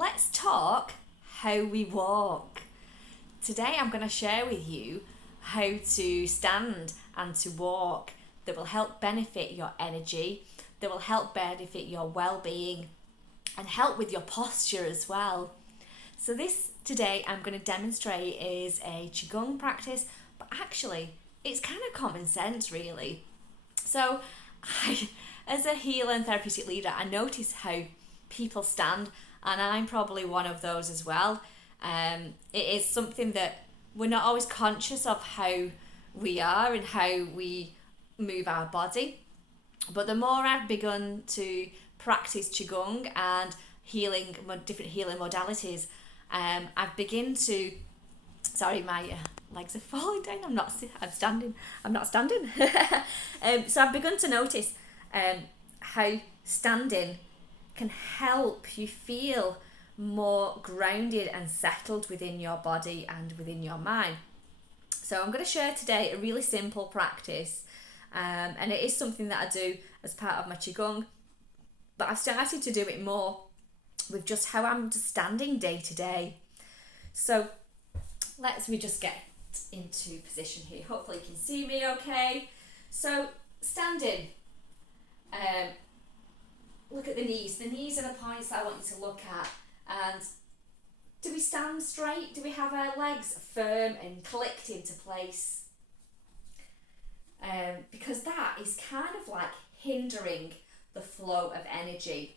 let's talk how we walk. Today I'm going to share with you how to stand and to walk that will help benefit your energy, that will help benefit your well-being and help with your posture as well. So this today I'm going to demonstrate is a Qigong practice, but actually it's kind of common sense really. So as a healer and therapeutic leader, I notice how people stand, and I'm probably one of those as well. It is something that we're not always conscious of how we are and how we move our body. But the more I've begun to practice Qigong and different healing modalities, I've begun to, sorry, my legs are falling down. I'm standing. So I've begun to notice how standing can help you feel more grounded and settled within your body and within your mind. So I'm going to share today a really simple practice, and it is something that I do as part of my Qigong, but I've started to do it more with just how I'm just standing day to day. So we just get into position here. Hopefully you can see me okay. So standing, look at the knees. The knees are the points that I want you to look at. And do we stand straight? Do we have our legs firm and clicked into place? Because that is kind of like hindering the flow of energy.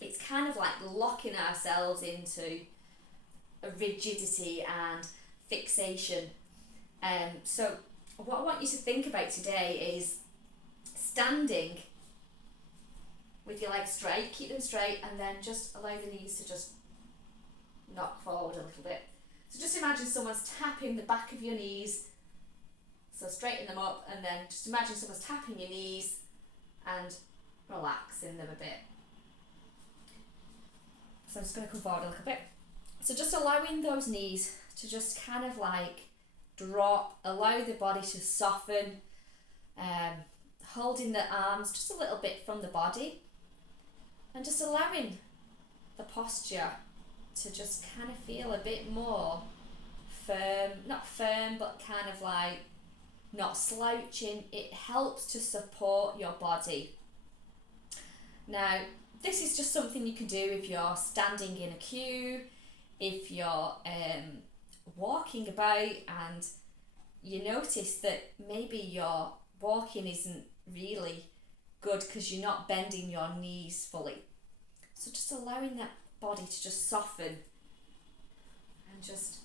It's kind of like locking ourselves into a rigidity and fixation. So what I want you to think about today is standing with your legs straight, keep them straight, and then just allow the knees to just knock forward a little bit. So just imagine someone's tapping the back of your knees, so straighten them up, and then just imagine someone's tapping your knees and relaxing them a bit. So I'm just going to come forward a little bit. So just allowing those knees to just kind of like drop, allow the body to soften, holding the arms just a little bit from the body, and just allowing the posture to just kind of feel a bit more firm, not firm, but kind of like not slouching. It helps to support your body. Now, this is just something you can do if you're standing in a queue, if you're walking about and you notice that maybe your walking isn't really good because you're not bending your knees fully. So just allowing that body to just soften and just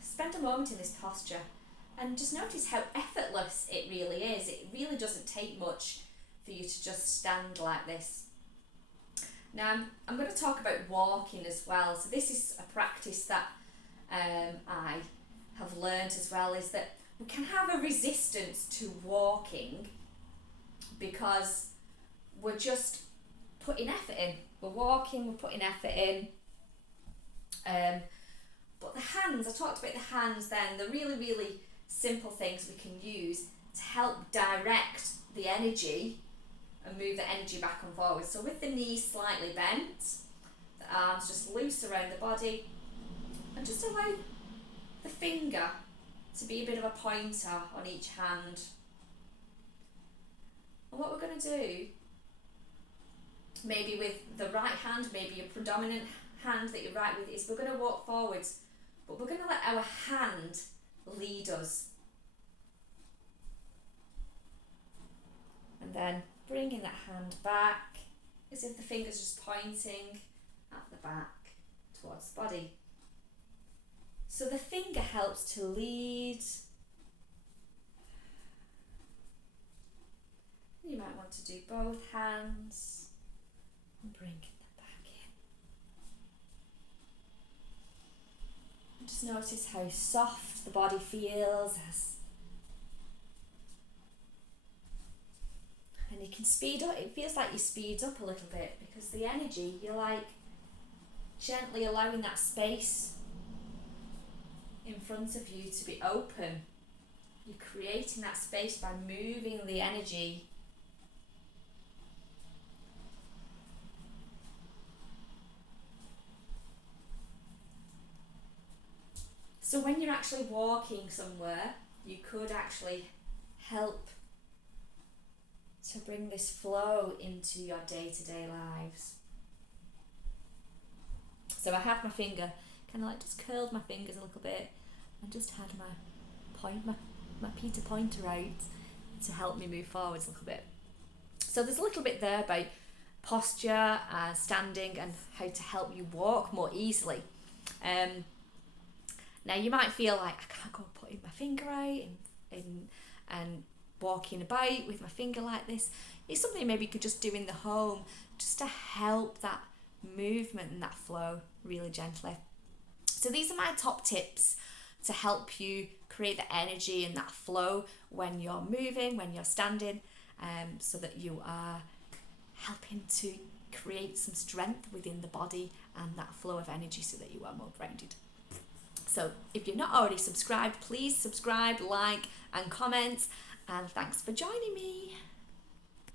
spend a moment in this posture and just notice how effortless it really is. It really doesn't take much for you to just stand like this. Now I'm going to talk about walking as well. So this is a practice that I have learned as well, is that we can have a resistance to walking because we're just putting effort in. We're walking, we're putting effort in. But the hands, I talked about the hands then, the really, really simple things we can use to help direct the energy and move the energy back and forward. So with the knees slightly bent, the arms just loose around the body, and just allow the finger to be a bit of a pointer on each hand. And what we're going to do, maybe with the right hand, maybe your predominant hand that you're right with, is we're going to walk forwards, but we're going to let our hand lead us. And then bringing that hand back as if the finger's just pointing at the back towards the body. So the finger helps to lead. You might want to do both hands and bring them back in. And just notice how soft the body feels and you can speed up. It feels like you speed up a little bit because the energy, you're like gently allowing that space in front of you to be open. You're creating that space by moving the energy So when you're actually walking somewhere, you could actually help to bring this flow into your day-to-day lives. So I had my finger, kind of like just curled my fingers a little bit and just had my Peter pointer out to help me move forwards a little bit. So there's a little bit there about posture, standing, and how to help you walk more easily. Now you might feel like I can't go putting my finger out and walking about with my finger like this. It's something maybe you could just do in the home just to help that movement and that flow really gently. So these are my top tips to help you create the energy and that flow when you're moving, when you're standing, so that you are helping to create some strength within the body and that flow of energy so that you are more grounded. So if you're not already subscribed, please subscribe, like and comment, and thanks for joining me.